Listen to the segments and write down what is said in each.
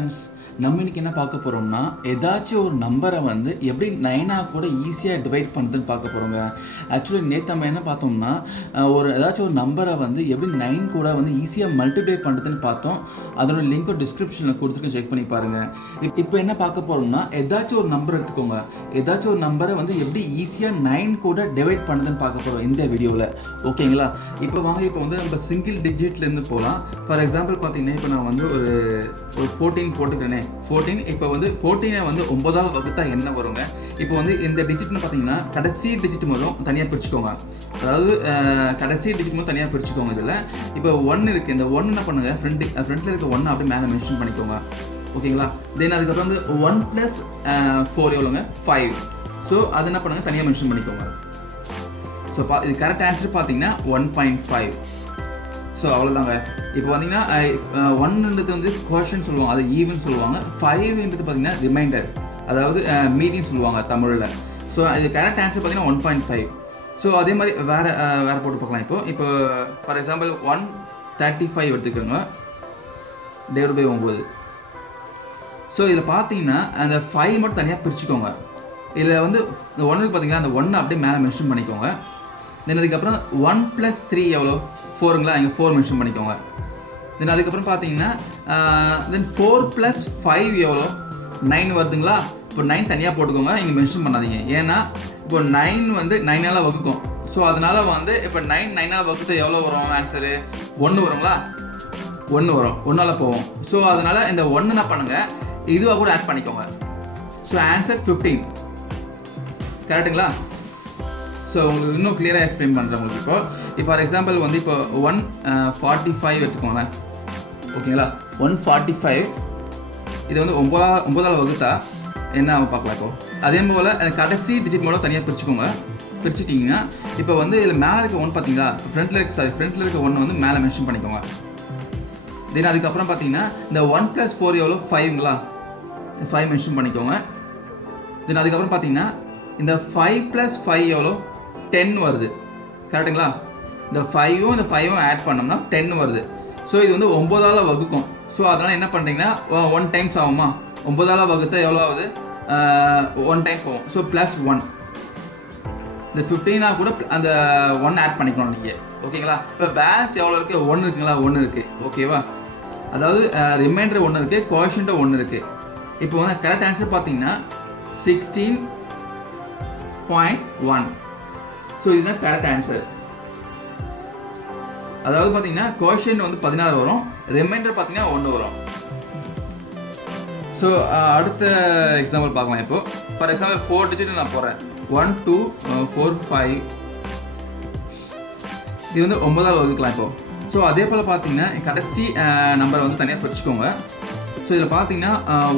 friends, நம்ம இன்னைக்கு என்ன பார்க்க போறோம்னா ஏதாச்சும் ஒரு நம்பரை வந்து எப்படி 9 கூட ஈஸியா டிவைட் பண்றதுன்னு பார்க்க போறோங்க. एक्चुअली நேத்து நம்ம என்ன பார்த்தோம்னா ஏதாச்சும் ஒரு நம்பரை வந்து எப்படி 9 கூட வந்து ஈஸியா மல்டிப்ளை பண்றதுன்னு பார்த்தோம். அதோட லிங்க் டிஸ்கிரிப்ஷன்ல கொடுத்துட்டு செக் பண்ணி பாருங்க. இப்போ என்ன பார்க்க போறோம்னா ஏதாச்சும் ஒரு நம்பர் எடுத்துக்கோங்க. ஏதாச்சும் ஒரு நம்பரை வந்து எப்படி ஈஸியா 9 கூட டிவைட் பண்றதுன்னு பார்க்க போறோம் இந்த வீடியோல. ஓகேங்களா? இப்போ வாங்க இப்போ வந்து நம்ம சிங்கிள் டிஜிட்ல இருந்து போலாம். ஃபார் எக்ஸாம்பிள் பாத்தீங்கன்னா இப்போ நான் வந்து ஒரு 14 போட்டுக்கிறேனே 14 இப்போ வந்து 14 வந்து 9ஆவது வகுத்தா என்ன வருங்க? இப்போ வந்து இந்த டிஜிட்னு பாத்தீங்கன்னா கடைசி டிஜிட் மட்டும் தனியா பிரிச்சுக்கோங்க. அதாவது கடைசி டிஜிட் மட்டும் தனியா பிரிச்சுக்கோங்க. இதுல இப்போ 1 இருக்கு. இந்த 1 என்ன பண்ணுங்க ஃப்ரண்ட்ல இருக்க 1 அப்படியே மேல மென்ஷன் பண்ணிக்கோங்க. ஓகேங்களா? தென் அதுக்கப்புறம் வந்து 1 + 4 எவ்வளோங்க? 5. ஸோ அது என்ன பண்ணுங்க தனியா மென்ஷன் பண்ணிக்கோங்க. ஸோ இது கரெக்ட் ஆன்சர் பார்த்தீங்கன்னா 1.5. ஸோ அவ்வளோதாங்க. இப்போ பார்த்தீங்கன்னா 1ன்றது வந்து கோஷன் சொல்லுவாங்க, அது ஈவன் சொல்லுவாங்க. 5ன்றது பார்த்தீங்கன்னா ரிமைண்டர், அதாவது மீதின்னு சொல்லுவாங்க தமிழில். ஸோ இது கரெக்ட் ஆன்சர் பார்த்தீங்கன்னா 1.5. ஸோ அதே மாதிரி வேறு போட்டு பார்க்கலாம். இப்போ ஃபார் எக்ஸாம்பிள் 135 எடுத்துக்கிறோங்க டிவைட் பை 9. ஸோ இதில் பார்த்தீங்கன்னா அந்த 5 மட்டும் தனியாக பிரிச்சுக்கோங்க. இதில் வந்து இந்த 1க்கு பார்த்தீங்கன்னா அந்த 1 அப்படியே மேலே மென்ஷன் பண்ணிக்கோங்க. தென் அதுக்கப்புறம் 1 + 3 எவ்வளோ? 4ங்களா? இங்கே 4 மென்ஷன் பண்ணிக்கோங்க. தென் அதுக்கப்புறம் பார்த்தீங்கன்னா தென் 4 + 5 எவ்வளோ? 9 வருதுங்களா? இப்போ 9 தனியாக போட்டுக்கோங்க, இங்கே மென்ஷன் பண்ணாதீங்க. ஏன்னா இப்போ 9 வந்து 9ஆல் வகுக்கும். ஸோ அதனால வந்து இப்போ 9ஆல் வகுத்து எவ்வளோ வரும் ஆன்சரு? 1 வருங்களா? 1 வரும், 1ஆல் போவோம். ஸோ அதனால இந்த 1 என்ன பண்ணுங்க இதுவாக கூட ஆட் பண்ணிக்கோங்க. So answer 15. கரெக்டுங்களா? ஸோ உங்களுக்கு இன்னும் கிளியராக எக்ஸ்பிளைன் பண்ணுறேன் உங்களுக்கு. இப்போ ஃபார் எக்ஸாம்பிள் வந்து இப்போ 145 எடுத்துக்கோங்க. ஓகேங்களா? 145 இது வந்து 9ஆல் வகுத்தா என்ன பார்க்கலாம். இப்போ அதே போல் கடைசி டிஜிட் மூலம் தனியாக பிரிச்சுக்கோங்க. பிரிச்சுட்டிங்கன்னா இப்போ வந்து இதில் மேலே இருக்க 1 பார்த்தீங்களா? ஃப்ரண்ட்டில் இருக்க 1 வந்து மேலே மென்ஷன் பண்ணிக்கோங்க. தென் அதுக்கப்புறம் பார்த்தீங்கன்னா இந்த 1 + 4 எவ்வளோ? 5ங்களா? 5 மென்ஷன் பண்ணிக்கோங்க. தென் அதுக்கப்புறம் பார்த்தீங்கன்னா இந்த 5 + 5 எவ்வளோ? 10 வருது. கரெக்டுங்களா? இந்த 5ம் இந்த 5ம் ஆட் பண்ணோம்னா 10 வருது. ஸோ இது வந்து 9ஆல் வகுக்கும். ஸோ அதனால் என்ன பண்ணுறீங்கன்னா 1 டைம்ஸ் ஆகுமா? 9ஆல் வகுத்தா எவ்வளோ ஆகுது? 1 டைம் போகும். ஸோ +1. இந்த 15ஆக கூட அந்த 1 ஆட் பண்ணிக்கணும் நீங்கள். ஓகேங்களா? இப்போ பேலன்ஸ் எவ்வளோ இருக்குது? 1 இருக்குங்களா? 1 இருக்குது. ஓகேவா? அதாவது ரிமைண்டர் 1 இருக்குது, கோஷன்ட் 1 இருக்குது. இப்போ வந்து கரெக்ட் ஆன்சர் பார்த்தீங்கன்னா 16.1. ஸோ இதுதான் கரெக்ட் ஆன்சர். அதாவது பார்த்தீங்கன்னா கோஷன்ட் வந்து 16 வரும், ரிமைண்டர் பார்த்தீங்கன்னா 1 வரும். ஸோ அடுத்த எக்ஸாம்பிள் பார்க்கலாம். இப்போ ஃபார் எக்ஸாம்பிள் 4 டிஜிட் நான் போகிறேன். 1 2 4 5 இது வந்து 9ஆல் வகுக்கலாம். இப்போ ஸோ அதே போல் பார்த்தீங்கன்னா கடைசி நம்பரை வந்து தனியாக பிரிச்சுக்கோங்க. ஸோ இதில் பார்த்தீங்கன்னா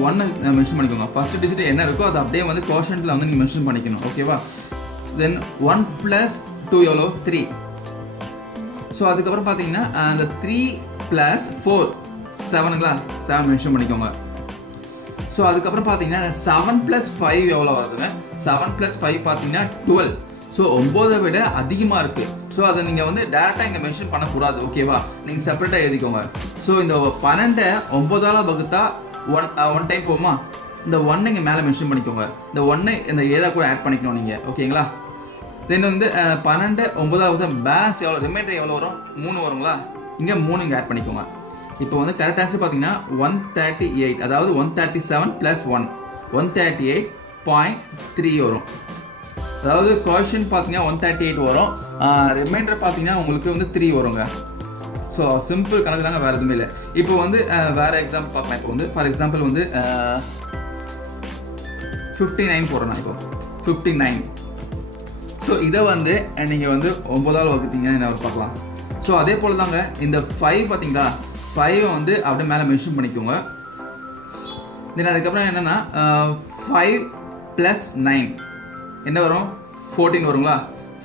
1 மென்ஷன் பண்ணிக்கோங்க. ஃபர்ஸ்ட் டிஜிட் என்ன இருக்கோ அதை அப்படியே வந்து கோஷன்ட்டில் வந்து நீங்கள் மென்ஷன் பண்ணிக்கணும். ஓகேவா? தென் 1 + 2 எவ்வளோ? 3. ஸோ அதுக்கப்புறம் பார்த்தீங்கன்னா அந்த 3 + 4 7ங்களா? 7 மென்ஷன் பண்ணிக்கோங்க. ஸோ அதுக்கப்புறம் பார்த்தீங்கன்னா 7 + 5 எவ்வளோ வருதுங்க? 7 + 5 பார்த்தீங்கன்னா 12. ஸோ 9 விட அதிகமாக இருக்குது. ஸோ அதை நீங்கள் வந்து டேரெக்டாக இங்கே மென்ஷன் பண்ணக்கூடாது. ஓகேவா? நீங்கள் செப்பரேட்டாக எழுதிக்கோங்க. ஸோ இந்த 12 9ஆல் வகுத்தா 1 டைம் போகுமா? இந்த 1 இங்கே மேலே மென்ஷன் பண்ணிக்கோங்க. இந்த 1 இந்த ஏதா கூட ஆட் பண்ணிக்கணும் நீங்கள். ஓகேங்களா? தென் வந்து 12 9ஆல் வகுத்தா பேலன்ஸ் எவ்வளோ? ரிமைண்டர் எவ்வளோ வரும்? 3 வருங்களா? இங்கே 3 இங்கே ஆட் பண்ணிக்கோங்க. இப்போ வந்து கரெக்ட் ஆன்சர் பார்த்தீங்கன்னா 138, அதாவது 137 + 1 138.3 வரும். அதாவது கோஷன் பார்த்தீங்கன்னா 138 வரும், ரிமைண்டர் பார்த்தீங்கன்னா உங்களுக்கு வந்து 3 வருங்க. ஸோ சிம்பிள் கணக்கு தாங்க, வேறு எதுவுமே இல்லை. இப்போ வந்து வேறு எக்ஸாம்பிள் பார்க்கலாம். இப்போ வந்து ஃபார் எக்ஸாம்பிள் வந்து 59 போடுறேன். இப்போ 59. ஸோ இதை வந்து நீங்கள் வந்து 9ஆல் வகுத்தீங்கன்னா என்ன பார்க்கலாம். ஸோ அதே போல் தாங்க இந்த 5 பார்த்தீங்களா? 5 வந்து அப்படியே மேலே மென்ஷன் பண்ணிக்கோங்க. தென் அதுக்கப்புறம் என்னென்னா 5 + 9 என்ன வரும்? 14 வருங்களா?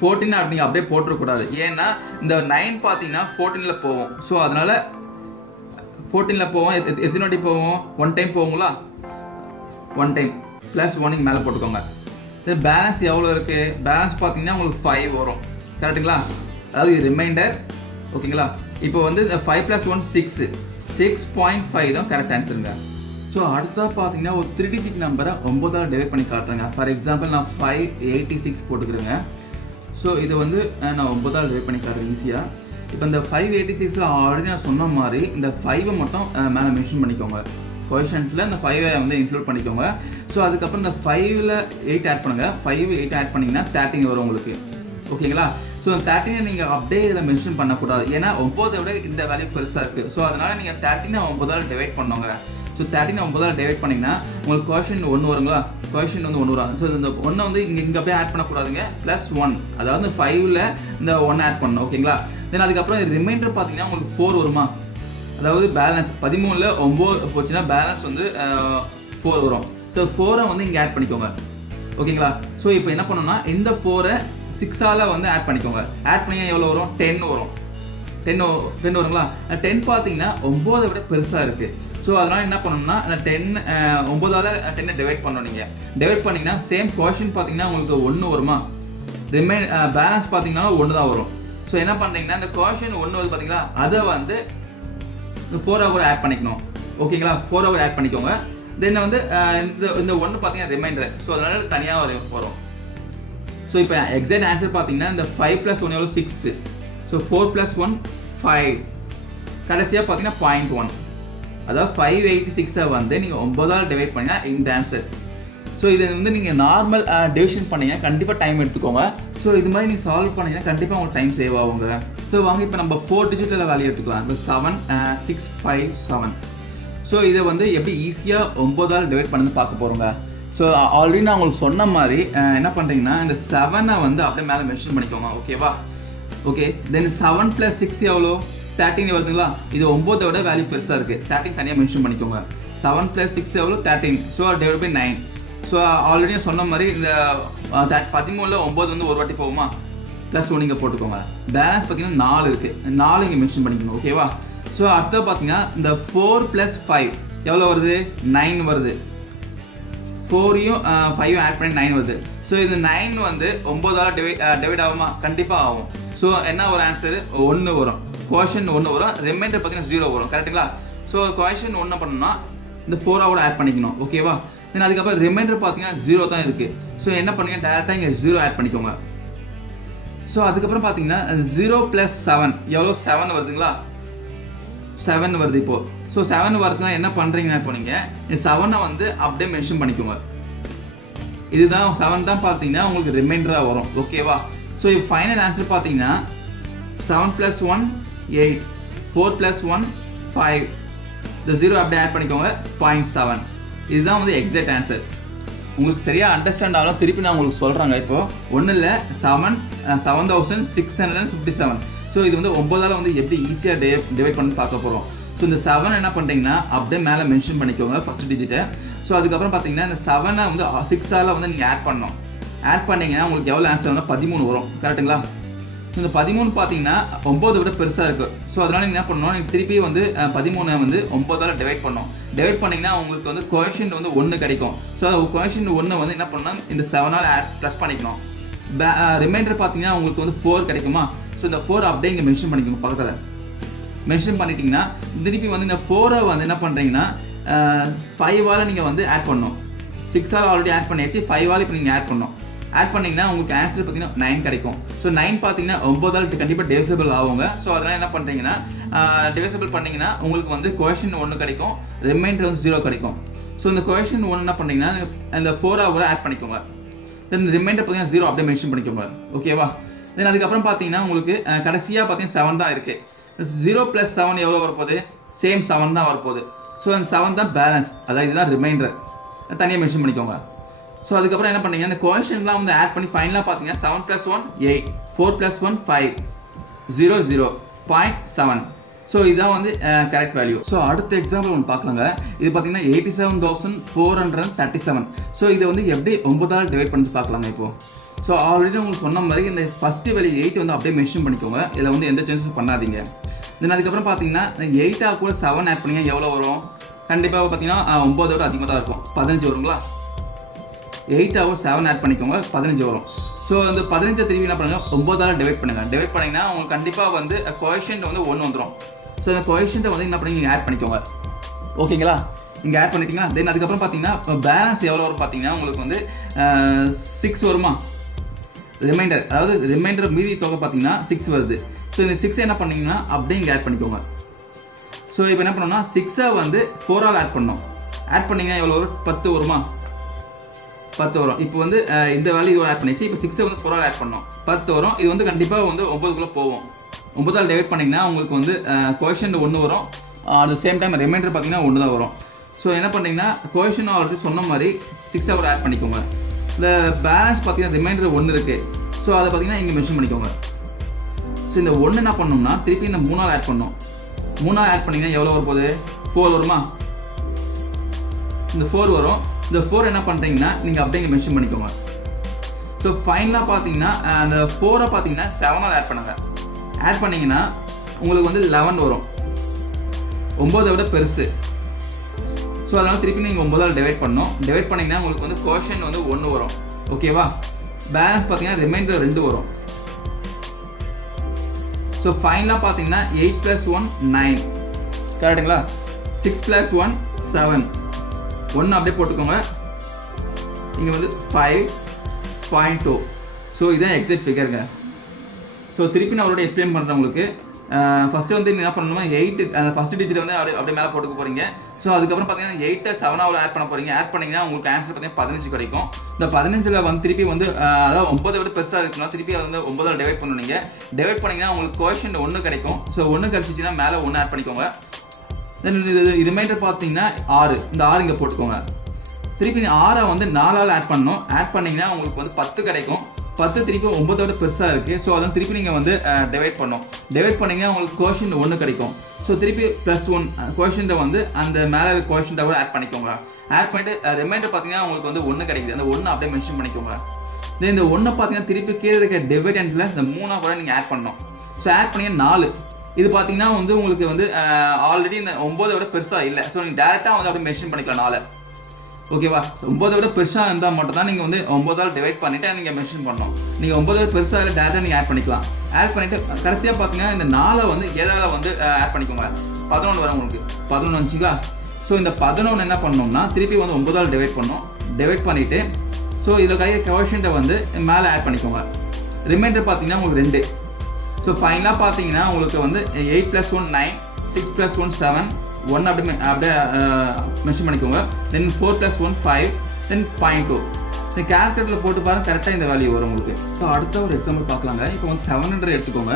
14 அப்படி அப்படியே போட்டுறக்கூடாது. ஏன்னா இந்த 9 பார்த்தீங்கன்னா 14ல் போவோம். ஸோ அதனால் 14ல் போவோம். எத்தனை வாட்டி போவோம்? 1 டைம் போவோங்களா? 1 டைம் +1 மேலே போட்டுக்கோங்க. தென் பேலன்ஸ் எவ்வளோ இருக்குது? பேலன்ஸ் பார்த்தீங்கன்னா உங்களுக்கு 5 வரும். கரெக்டுங்களா? அதாவது ரிமைண்டர். ஓகேங்களா? இப்போ வந்து 5 + 1 6. 6.5 தான் கரெக்ட் ஆன்சருங்க. ஸோ அடுத்ததாக பார்த்தீங்கன்னா ஒரு 3 டிஜிட் நம்பரை 9ஆல் டிவைட் பண்ணி காட்டுறேங்க. ஃபார் எக்ஸாம்பிள் நான் 586 போட்டுக்கிறேங்க. ஸோ இதை வந்து நான் 9ஆல் டிவைட் பண்ணி காட்டுறேன் ஈஸியாக. இப்போ இந்த 586ல் ஆல்ரெடி நான் சொன்ன மாதிரி இந்த 5 மட்டும் மேலே மென்ஷன் பண்ணிக்கோங்க. கோஎஃபிஷியன்ட்டில் இந்த 5 வந்து இன்க்ளூட் பண்ணிக்கோங்க. ஸோ அதுக்கப்புறம் இந்த 5ல் 8 ஆட் பண்ணுங்கள். 5 8 ஆட் பண்ணிங்கன்னா 13 வரும் உங்களுக்கு. ஓகேங்களா? ஸோ 13 நீங்கள் அப்படியே இதில் மென்ஷன் பண்ணக்கூடாது. ஏன்னா 9 விட இந்த வேல்யூ பெருசாக இருக்குது. ஸோ அதனால் நீங்கள் 13 9ஆல் டிவைட் பண்ணுவாங்க. ஸோ 13 9ஆல் டிவைட் பண்ணிங்கன்னா உங்களுக்கு கோஎஃபிஷியன்ட் 1 வருங்களா? கோஎஃபிஷியன்ட் வந்து 1 வரும். ஸோ இந்த 1 வந்து இங்கே அப்படியே ஆட் பண்ணக்கூடாதுங்க. +1, அதாவது 5ல் இந்த 1 ஆட் பண்ணணும். ஓகேங்களா? தென் அதுக்கப்புறம் ரிமைண்டர் பார்த்தீங்கன்னா உங்களுக்கு 4 வருமா? அதாவது பேலன்ஸ் 13ல் 9 போச்சுன்னா பேலன்ஸ் வந்து 4 வரும். ஸோ 4ஐ வந்து இங்கே ஆட் பண்ணிக்கோங்க. ஓகேங்களா? ஸோ இப்போ என்ன பண்ணணும்னா இந்த 4ஐ 6ஆல் வந்து ஆட் பண்ணிக்கோங்க. ஆட் பண்ணிங்கன்னா எவ்வளோ வரும்? 10 வரும். 10 வருங்களா? 10 பார்த்தீங்கன்னா 9 விட பெருசாக இருக்குது. ஸோ அதனால் என்ன பண்ணணும்னா அந்த 9ஆல் 10 டிவைட் பண்ணணும். நீங்கள் டிவைட் பண்ணிங்கன்னா சேம் கோஎஃபிஷியன்ட் பார்த்தீங்கன்னா உங்களுக்கு 1 வருமா? பேலன்ஸ் பார்த்தீங்கன்னா 1 தான் வரும். ஸோ என்ன பண்ணுறீங்கன்னா இந்த கோஎஃபிஷியன்ட் 1 வந்து பார்த்தீங்களா அதை வந்து 4 கூட ஆட் பண்ணிக்கணும். ஓகேங்களா? 4 கூட ஆட் பண்ணிக்கோங்க. தென் வந்து இந்த 1 பார்த்தீங்கன்னா ரிமைண்டர். ஸோ அதனால தனியாக வரும். ஸோ இப்போ எக்ஸாக்ட் ஆன்சர் பார்த்தீங்கன்னா இந்த 5 + 1 எவ்வளோ? 6. ஸோ 4 + 1 5. கடைசியாக பார்த்தீங்கன்னா 0.1. அதாவது 586ஐ வந்து நீங்கள் 9ஆல் டிவைட் பண்ணிங்கன்னா இந்த ஆன்சர். ஸோ இதை வந்து நீங்கள் நார்மல் டிவிஷன் பண்ணீங்கன்னா கண்டிப்பாக டைம் எடுத்துக்கோங்க. ஸோ இது மாதிரி நீங்கள் சால்வ் பண்ணீங்கன்னா கண்டிப்பாக உங்களுக்கு டைம் சேவ் ஆகுங்க. ஸோ வாங்க இப்போ நம்ம 4 டிஜிட்டில் வேல்யூ எடுத்துக்கலாம். இப்போ 7 6 5 7. ஸோ இதை வந்து எப்படி ஈஸியாக 9ஆல் டிவைட் பண்ணி பார்க்க போகிறோங்க. ஸோ ஆல்ரெடி நான் உங்களுக்கு சொன்ன மாதிரி என்ன பண்ணுறீங்கன்னா இந்த 7ஐ வந்து அப்படியே மேலே மென்ஷன் பண்ணிக்கோங்க. ஓகேவா? ஓகே. தென் 7 + 6 எவ்வளோ? 13 வருதுங்களா? இது 9 விட வேல்யூ பெருசாக இருக்குது. 13 தனியாக மென்ஷன் பண்ணிக்கோங்க. 7 + 6 எவ்வளோ? 13. So divide by 9. So already சொன்ன மாதிரி இந்த 13ல் 9 வந்து ஒரு வாட்டி போகுமா? +1 இங்கே போட்டுக்கோங்க. பேலன்ஸ் பார்த்தீங்கன்னா 4 இருக்குது. 4 இங்கே மென்ஷன் பண்ணிக்கணும். ஓகேவா? ஸோ அடுத்தது பார்த்தீங்கன்னா இந்த 4 + 5 எவ்வளோ வருது? 9 வருது. 4ஐயும் 5ஐயும் ஆட் பண்ணி 9 வருது. ஸோ இந்த 9 வந்து 9ஆல் டிவைட் ஆகுமா? கண்டிப்பாக ஆகும். ஸோ என்ன ஒரு ஆன்சர்? 1 வரும். கோஎஃபிஷியன்ட் 1 வரும். ரிமைண்டர் பார்த்தீங்கன்னா 0 வரும். கரெக்டுங்களா? ஸோ கோஎஃபிஷியன்ட் 1 பண்ணணும்னா இந்த 4ஆவோட ஆட் பண்ணிக்கணும். ஓகேவா? தென் அதுக்கப்புறம் ரிமைண்டர் பார்த்தீங்கன்னா 0 தான் இருக்குது. ஸோ என்ன பண்ணுங்க? டேரெக்டாக இங்கே 0 ஆட் பண்ணிக்கோங்க. ஸோ அதுக்கப்புறம் பார்த்தீங்கன்னா 0 + 7 எவ்வளோ? 7 வருதுங்களா? 7 வருது இப்போ. ஸோ 7 வருதுன்னா என்ன பண்ணுறீங்கன்னா இப்போ நீங்கள் இந்த 7ஐ வந்து அப்படியே மென்ஷன் பண்ணிக்கோங்க. இதுதான் 7 தான் பார்த்தீங்கன்னா உங்களுக்கு ரிமைண்டராக வரும். ஓகேவா? ஸோ இப்போ ஃபைனல் ஆன்சர் பார்த்தீங்கன்னா 7 + 1 8, 4 + 1 5. இந்த 0 அப்படியே ஆட் பண்ணிக்கோங்க. 0.7. இதுதான் வந்து எக்ஸாக்ட் ஆன்சர். உங்களுக்கு சரியாக அண்டர்ஸ்டாண்ட் ஆகலாம். திருப்பி நான் உங்களுக்கு சொல்கிறாங்க. இப்போ ஒன்றும் இல்லை, 7657. ஸோ இது வந்து 9ஆல் வந்து எப்படி ஈஸியாக டிவைட் பண்ணி பார்க்க போகிறோம். ஸோ இந்த 7 என்ன பண்ணுறீங்கன்னா அப்படியே மேலே மென்ஷன் பண்ணிக்கோங்க ஃபர்ஸ்ட் டிஜிட்டை. ஸோ அதுக்கப்புறம் பார்த்தீங்கன்னா இந்த 7ஐ வந்து 6ஆல் வந்து நீங்கள் ஆட் பண்ணணும். ஆட் பண்ணிங்கன்னா உங்களுக்கு எவ்வளோ ஆன்சர் வந்து 13 வரும். கரெக்டுங்களா? ஸோ இந்த 13 பார்த்தீங்கன்னா 9 விட பெருசாக இருக்குது. ஸோ அதனால் நீங்கள் என்ன பண்ணணும்? நீங்கள் திருப்பி வந்து 13ஐ வந்து 9ஆல் டிவைட் பண்ணணும். டிவைட் பண்ணிங்கன்னா உங்களுக்கு வந்து கோஎஃபிஷியன்ட் வந்து 1 கிடைக்கும். ஸோ கோஎஃபிஷியன்ட் 1 வந்து என்ன பண்ணணும்? இந்த 7ஆல் ப்ளஸ் பண்ணிக்கணும். ரிமைண்டர் பார்த்தீங்கன்னா உங்களுக்கு வந்து 4 கிடைக்குமா? ஸோ இந்த 4 அப்படியே இங்கே மென்ஷன் பண்ணிக்கோங்க. பக்கத்தில் மென்ஷன் பண்ணிட்டீங்கன்னா திருப்பி வந்து இந்த 4ஐ வந்து என்ன பண்ணுறீங்கன்னா 5ஆல் நீங்கள் வந்து ஆட் பண்ணணும். 6ஆல் ஆல்ரெடி ஆட் பண்ணியாச்சு. 5ஆல் இப்போ நீங்கள் ஆட் பண்ணணும். ஆட் பண்ணிங்கன்னா உங்களுக்கு ஆன்சர் பார்த்தீங்கன்னா 9 கிடைக்கும். ஸோ 9 பார்த்தீங்கன்னா 9ஆல் கண்டிப்பாக டிவிசிபிள் ஆகுங்க. ஸோ அதனால் என்ன பண்ணுறீங்கன்னா டிவிசிபிள் பண்ணிங்கன்னா உங்களுக்கு வந்து கோஎஃபிஷியன்ட் 1 கிடைக்கும். ரிமைண்டர் வந்து 0 கிடைக்கும். ஸோ இந்த கோஎஃபிஷியன்ட் 1 என்ன பண்ணுறீங்கன்னா இந்த 4ஆவோட ஆட் பண்ணிக்கோங்க. தென் ரிமைண்டர் பார்த்தீங்கன்னா 0 அப்படியே மென்ஷன் பண்ணிக்கோங்க. ஓகேவா? தென் அதுக்கப்புறம் பார்த்தீங்கன்னா உங்களுக்கு கடைசியாக பார்த்தீங்கன்னா 7 தான் இருக்குது. 0 + 7 எவ்வளோ வரப்போகுது? சேம் 7 தான் வரப்போகுது. ஸோ அந்த 7 தான் பேலன்ஸ், அதாவது இதுதான் ரிமைண்டர். தனியாக மென்ஷன் பண்ணிக்கோங்க. ஸோ அதுக்கப்புறம் என்ன பண்ணீங்க? அந்த கோஎஃபிஷியன்ட்லாம் வந்து ஆட் பண்ணி ஃபைனலாக பார்த்தீங்கன்னா 7 + 1 8, 4 + 1 5, 0 0, 0.7. ஸோ இதுதான் வந்து கரெக்ட் வேல்யூ. ஸோ அடுத்த எக்ஸாம்பிள் ஒன்று பார்க்கலாங்க. இது பார்த்தீங்கன்னா 87,437. ஸோ இதை வந்து எப்படி 9ஆல் டிவைட் பண்ணி பார்க்கலாங்க இப்போ. ஸோ ஆல்ரெடி உங்களுக்கு சொன்ன மாதிரி இந்த ஃபஸ்ட்டு வேல்யூ 8 வந்து அப்படியே மென்ஷன் பண்ணிக்கோங்க. இதில் வந்து எந்த சேஞ்சஸும் பண்ணாதீங்க. தென் அதுக்கப்புறம் பார்த்தீங்கன்னா 8ஆ கூட 7 ஆட் பண்ணிங்க எவ்வளோ வரும்? கண்டிப்பாக பார்த்தீங்கன்னா 9 விட அதிகமாக தான் இருக்கும். 15 வருங்களா? 8ஆ 7 ஆட் பண்ணிக்கோங்க. 15 வரும். ஸோ அந்த 15 திருப்பி என்ன பண்ணுங்க? 9ஆல் டிவைட் பண்ணுங்க. டிவைட் பண்ணிங்கன்னா உங்களுக்கு கண்டிப்பாக வந்து கோஎஃபிஷியன்ட் வந்து 1 வந்துடும். ஸோ அந்த கோஎஃபிஷியன்ட்டை வந்து என்ன பண்ணி நீங்கள் ஆட் பண்ணிக்கோங்க. ஓகேங்களா? இங்கே ஆட் பண்ணிட்டீங்கன்னா தென் அதுக்கப்புறம் பார்த்தீங்கன்னா பேலன்ஸ் எவ்வளோ வரும் பார்த்தீங்கன்னா உங்களுக்கு வந்து 6 வருமா ரிமைண்டர், அதாவது ரிமைண்டர் மீதி தொகை பார்த்தீங்கன்னா 6 வருது. ஸோ இந்த 6 என்ன பண்ணீங்கன்னா அப்படியே இங்கே ஆட் பண்ணிக்கோங்க. ஸோ இப்போ என்ன பண்ணோம்னா 6 வந்து 4ஆல் ஆட் பண்ணோம். ஆட் பண்ணீங்கன்னா எவ்வளோ வரும்? 10 வருமா? 10 வரும். இப்போ வந்து இந்த வேல்யூ ஆட் பண்ணிச்சு. இப்போ 6 வந்து 4ஆல் ஆட் பண்ணோம், 10 வரும். இது வந்து கண்டிப்பாக வந்து 9க்குள்ளே போகும். 9ஆல் டிவைட் பண்ணிங்கன்னா உங்களுக்கு வந்து கோஎஃபிஷியன்ட் 1 வரும். At the same time remainder பார்த்தீங்கன்னா 1 தான் வரும். ஸோ என்ன பண்ணீங்கன்னா கோஎஃபிஷியன்ட் ஆல்ரெடி சொன்ன மாதிரி 6 கூட ஆட் பண்ணிக்கோங்க. இந்த பேலன்ஸ் பார்த்தீங்கன்னா ரிமைண்டர் 1 இருக்குது. ஸோ அதை பார்த்தீங்கன்னா இங்கே மென்ஷன் பண்ணிக்கோங்க. ஸோ இந்த 1 என்ன பண்ணோம்னா திருப்பி இந்த 3ஆல் ஆட் பண்ணோம். 3ஆல் ஆட் பண்ணிங்கன்னா எவ்வளோ வரும் போகுது? 4 வருமா? இந்த 4 வரும். இந்த 4 என்ன பண்ணுறீங்கன்னா நீங்கள் அப்படியே இங்கே மென்ஷன் பண்ணிக்கோங்க. ஸோ ஃபைனலாக பார்த்தீங்கன்னா அந்த 4 பார்த்தீங்கன்னா 7ஆல் ஆட் பண்ணுங்க. ஆட் பண்ணிங்கன்னா உங்களுக்கு வந்து 11 வரும். 9 விட பெருசு. ஸோ அதனால் திருப்பி நீங்கள் 9ஆல் டிவைட் பண்ணணும். டிவைட் பண்ணிங்கன்னா உங்களுக்கு வந்து கோஎஃபிஷியன்ட் வந்து 1 வரும். ஓகேவா? பேலன்ஸ் பார்த்தீங்கன்னா ரிமைண்டர் 2 வரும். ஸோ ஃபைனலாக பார்த்தீங்கன்னா 8 + 1 9 கரெக்டுங்களா? 6 + 1 7 1 அப்படியே போட்டுக்கோங்க. இங்கே வந்து 5.2. ஸோ இதுதான் எக்ஸாக்ட் ஃபிகருங்க. ஸோ திருப்பி நான் அவரோட எக்ஸ்பிளைன் பண்ணுறேன் உங்களுக்கு. ஃபஸ்ட்டு வந்து நீங்கள் என்ன பண்ணணுமா 8 அந்த ஃபஸ்ட் டிஜிட் வந்து அப்படியே மேலே போட்டுக்க போகிறீங்க. ஸோ அதுக்கப்புறம் பார்த்தீங்கன்னா 8 7ஆல் ஆட் பண்ண போகிறீங்க. ஆட் பண்ணிங்கன்னா உங்களுக்கு ஆன்சர் பார்த்தீங்கன்னா 15 கிடைக்கும். இந்த 15ல் வந்து திருப்பி வந்து அதாவது 9 விட பெருசாக இருக்குன்னா திருப்பி அதை வந்து 9ஆல் டிவைட் பண்ணுவீங்க. டிவைட் பண்ணிங்கன்னா உங்களுக்கு கோஎஃபிஷியன்ட் 1 கிடைக்கும். ஸோ 1 கிடச்சிச்சின்னா மேலே 1 ஆட் பண்ணிக்கோங்க. தென் இது ரிமைண்டர் பார்த்தீங்கன்னா 6. இந்த 6 இங்கே போட்டுக்கோங்க. திருப்பி 6 வந்து 4ஆல் ஆட் பண்ணணும். ஆட் பண்ணிங்கன்னா உங்களுக்கு வந்து 10 கிடைக்கும். 10 திருப்பி 9 விட பெருசாக இருக்குது. ஸோ அதான் திருப்பி நீங்கள் வந்து டிவைட் பண்ணணும். டிவைட் பண்ணிங்கன்னா உங்களுக்கு கோஎஃபிஷியன்ட் 1 கிடைக்கும். ஸோ திருப்பி +1 கோஎஃபிஷியன்ட்டை வந்து அந்த மேலே கோஎஃபிஷியன்ட்டை கூட ஆட் பண்ணிக்கோங்க. ஆட் பண்ணிட்டு ரிமைண்டர் பார்த்தீங்கன்னா உங்களுக்கு வந்து 1 கிடைக்குது. அந்த 1 அப்படியே மென்ஷன் பண்ணிக்கோங்க. தென் இந்த 1 பார்த்தீங்கன்னா திருப்பி கீழே இருக்க டிவைடன்ஸில் இந்த 3 கூட நீங்கள் ஆட் பண்ணணும். ஸோ ஆட் பண்ணிங்கன்னா 4. இது பார்த்தீங்கன்னா வந்து உங்களுக்கு வந்து ஆல்ரெடி இந்த 9 விட பெருசாக இல்லை. ஸோ நீங்கள் டேரெக்டாக வந்து அப்படியே மென்ஷன் பண்ணிக்கலாம் 4. ஓகேவா? 9 விட பெருசாக இருந்தால் மட்டும் தான் நீங்கள் வந்து 9ஆல் டிவைட் பண்ணிவிட்டு நீங்கள் மென்ஷன் பண்ணணும். நீங்கள் 9 விட பெருசாக இல்லை டேரெக்டாக நீங்கள் ஆட் பண்ணிக்கலாம். ஆட் பண்ணிவிட்டு கடைசியாக பார்த்தீங்கன்னா இந்த 4 வந்து 7ஆல் வந்து ஆட் பண்ணிக்கோங்க. 11 வரும் உங்களுக்கு. 11 வந்துச்சுங்களா? ஸோ இந்த 11 என்ன பண்ணோம்னா திருப்பி வந்து 9ஆல் டிவைட் பண்ணணும். டிவைட் பண்ணிவிட்டு ஸோ இதில் கிடைக்கிற கோஎஃபிஷியன்ட்டை வந்து மேலே ஆட் பண்ணிக்கோங்க. ரிமைண்டர் பார்த்தீங்கன்னா உங்களுக்கு 2. ஸோ ஃபைனலாக பார்த்தீங்கன்னா உங்களுக்கு வந்து 8 + 1 9 6 + 1 7 1 அப்படியே மென்ஷன் பண்ணிக்கோங்க. தென் 4 + 1 5 தென் 0.2. இந்த கேல்குலேட்டரில் போட்டு பாருங்க கரெக்டாக இந்த வேல்யூ வரும் உங்களுக்கு. ஸோ அடுத்த ஒரு எக்ஸாம்பிள் பார்க்கலாங்க. இப்போ வந்து 700 எடுத்துக்கோங்க.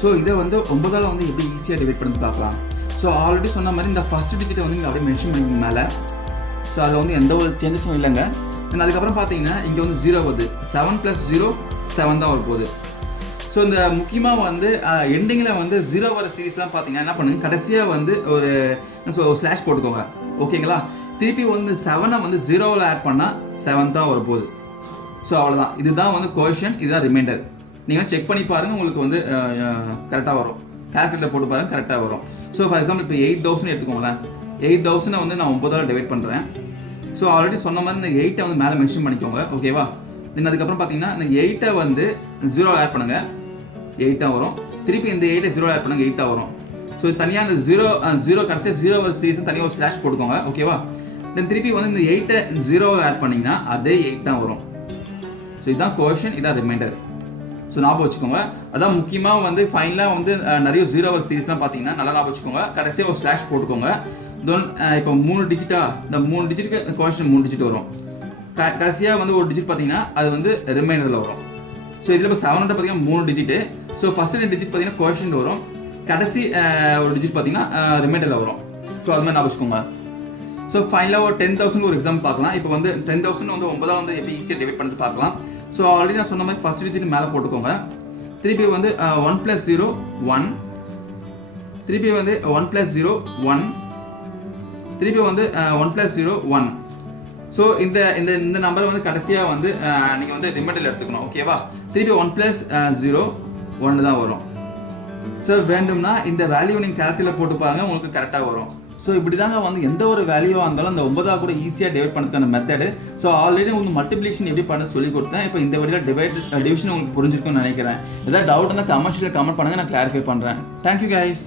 ஸோ இதை வந்து 9ஆல் வந்து எப்படி ஈஸியாக டிவைட் பண்ணி பார்க்கலாம். ஸோ ஆல்ரெடி சொன்ன மாதிரி இந்த ஃபர்ஸ்ட் டிஜிட்டை வந்து நீங்கள் அப்படியே மென்ஷன் பண்ணிங்க மேலே. ஸோ அதில் வந்து எந்த ஒரு சேஞ்சஸும் இல்லைங்க. தென் அதுக்கப்புறம் பார்த்தீங்கன்னா இங்கே வந்து 0 வருது. 7 + 0 7 தான் வரும் போகுது. ஸோ இந்த முக்கியமாக வந்து எண்டிங்கில் வந்து 0 வர சீரீஸ்லாம் பார்த்தீங்கன்னா என்ன பண்ணுங்க கடைசியாக வந்து ஒரு ஸ்லாஷ் போட்டுக்கோங்க. ஓகேங்களா? திருப்பி வந்து 7 வந்து 0ஆல் ஆட் பண்ணால் 7 தான் வர போகுது. ஸோ அவ்வளோதான். இதுதான் வந்து கோஎஃபிஷியன்ட், இதுதான் ரிமைண்டர். நீங்கள் செக் பண்ணி பாருங்கள் உங்களுக்கு வந்து கரெக்டாக வரும். கால்குலேட்டர் போட்டு பாருங்கள் கரெக்டாக வரும். ஸோ ஃபார் எக்ஸாம்பிள் இப்போ 8000 எடுத்துக்கோங்களேன். 8000 வந்து நான் 9ஆல் டிவைட் பண்ணுறேன். ஸோ ஆல்ரெடி சொன்ன மாதிரி இந்த 8 வந்து மேலே மென்ஷன் பண்ணிக்கோங்க. ஓகேவா? தென் அதுக்கப்புறம் பார்த்தீங்கன்னா இந்த 8 வந்து 0 ஆட் பண்ணுங்கள். 8 வரும். திருப்பி இந்த 8 0 ஆட் பண்ணுங்க 8 வரும். ஸோ தனியாக இந்த 0 கடைசியாக 0 ஒரு சீரீஸ் தனியாக ஒரு ஸ்லாஷ் போட்டுக்கோங்க. ஓகேவா? தென் திருப்பி வந்து இந்த 8 0 ஆட் பண்ணிங்கன்னா அதே 8 தான் வரும். ஸோ இதுதான் கோஎஃபிஷியன்ட், இதான் ரிமைண்டர். ஸோ ஞாபகம் வச்சுக்கோங்க. அதான் முக்கியமாக வந்து ஃபைனலாக வந்து நிறைய 0 ஒரு சீரீஸ்லாம் பார்த்தீங்கன்னா நல்லா ஞாபகம் வச்சுக்கோங்க. கடைசியாக ஒரு ஸ்லாஷ் போட்டுக்கோங்க. தென் இப்போ 3 டிஜிட்டா, இந்த 3 டிஜிட்டுக்கு கோஎஃபிஷியன்ட் 3 டிஜிட் வரும். கடைசியாக வந்து ஒரு டிஜிட் பார்த்தீங்கன்னா அது வந்து ரிமைண்டரில் வரும். ஸோ இதில் இப்போ 700 பார்த்தீங்கன்னா 3 டிஜிட்டு. ஸோ ஃபர்ஸ்ட் 2 டிஜிட் பார்த்தீங்கன்னா கோஎஃபிஷியன்ட் வரும். கடைசி ஒரு டிஜிட் பார்த்தீங்கன்னா ரிமைண்டரில் வரும். ஸோ அது மாதிரி ஞாபகம் வச்சுக்கோங்க. ஸோ ஃபைனலாக ஒரு 10,000 ஒரு எக்ஸாம்பிள் பார்க்கலாம். இப்போ வந்து 10,000 வந்து 9ஆல் வந்து எப்படி ஈஸியாக டிவைட் பண்ணிட்டு பார்க்கலாம். ஸோ ஆல்ரெடி நான் சொன்ன மாதிரி ஃபர்ஸ்ட் டிஜிட் மேலே போட்டுக்கோங்க. திருப்பி வந்து 1 + 0 1. திருப்பி வந்து 1 + 0 1. திருப்பி வந்து 1 + 0 1. ஸோ இந்த இந்த நம்பரை வந்து கடைசியாக வந்து நீங்கள் வந்து ரிமைண்டரில் எடுத்துக்கணும். ஓகேவா? திருப்பி 1 + 0 1 தான் வரும். ஸோ வேண்டும்னா இந்த வேல்யூ நீங்கள் கால்குலேட்டர் போட்டு பாருங்கள் உங்களுக்கு கரெக்டாக வரும். ஸோ இப்படி தாங்க வந்து எந்த ஒரு வேல்யூவாக இருந்தாலும் அந்த 9ஆக கூட ஈஸியாக டிவைட் பண்ணுறதுக்கான மெத்தடு. ஸோ ஆல்ரெடி உங்களுக்கு மல்டிப்ளிகேஷன் எப்படி பண்ண சொல்லி கொடுத்தேன். இப்போ இந்த வீடியோவில் டிவிஷன் உங்களுக்கு புரிஞ்சிருக்கும்னு நினைக்கிறேன். ஏதாவது டவுட் இருந்தால் கமெண்ட்ஸில் கமெண்ட் பண்ணுங்கள், நான் கிளாரிஃபை பண்ணுறேன். Thank you guys.